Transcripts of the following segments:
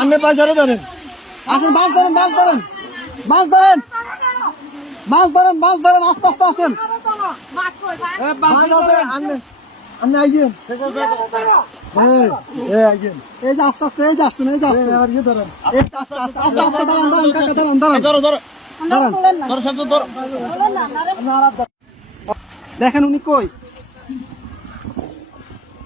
আপনি পয়সাটা ধরেন। আসেন মাছ ধরেন মাছ ধরেন। মাছ ধরেন। মাছ ধরেন মাছ ধরেন আস্তে আস্তে আসেন। আপনি এই, যে আস্তে আস্তে এই যে আসছেন এই যে আসছেন। এই যে ধরেন। এই যে আস্তে আস্তে আস্তে আস্তে দাঁড়ান দাঁড়ান কাকা দাঁড়ান দাঁড়ান ধরো ধরো। দাঁড়ান ধরো শান্ত ধরো। দেখেন উনি কই?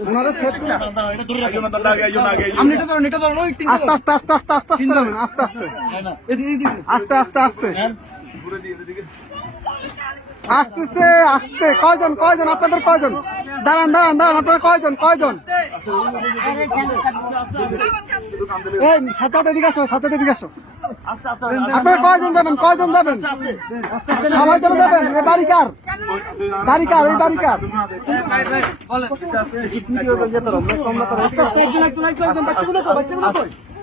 ওনারা সেট করে- আপনি এটা ধরুন, এটা ধরুন, আস্তে আস্তে আস্তে আস্তে আস্তে আস্তে আস্তে আস্তে। আস্তে আস্তে আস্তে আস্তে আস্তে। আস্তে আস্তে আস্তে কয়জন কয়জন? আপনাদের কয়জন? দাঁড়ান দাঁড়ান দাঁড়ান আপনারা কয়জন কয়জন? এই সাথে এদিকে আসো সাথে এদিকে আসো। আপনারা কয়জন যাবেন কয়জন যাবেন? সবাই চলে যাবেন এ বাড়ি কার? বাড়ি কার এই বাড়ি কার? বাচ্চাগুলো বাচ্চাগুলো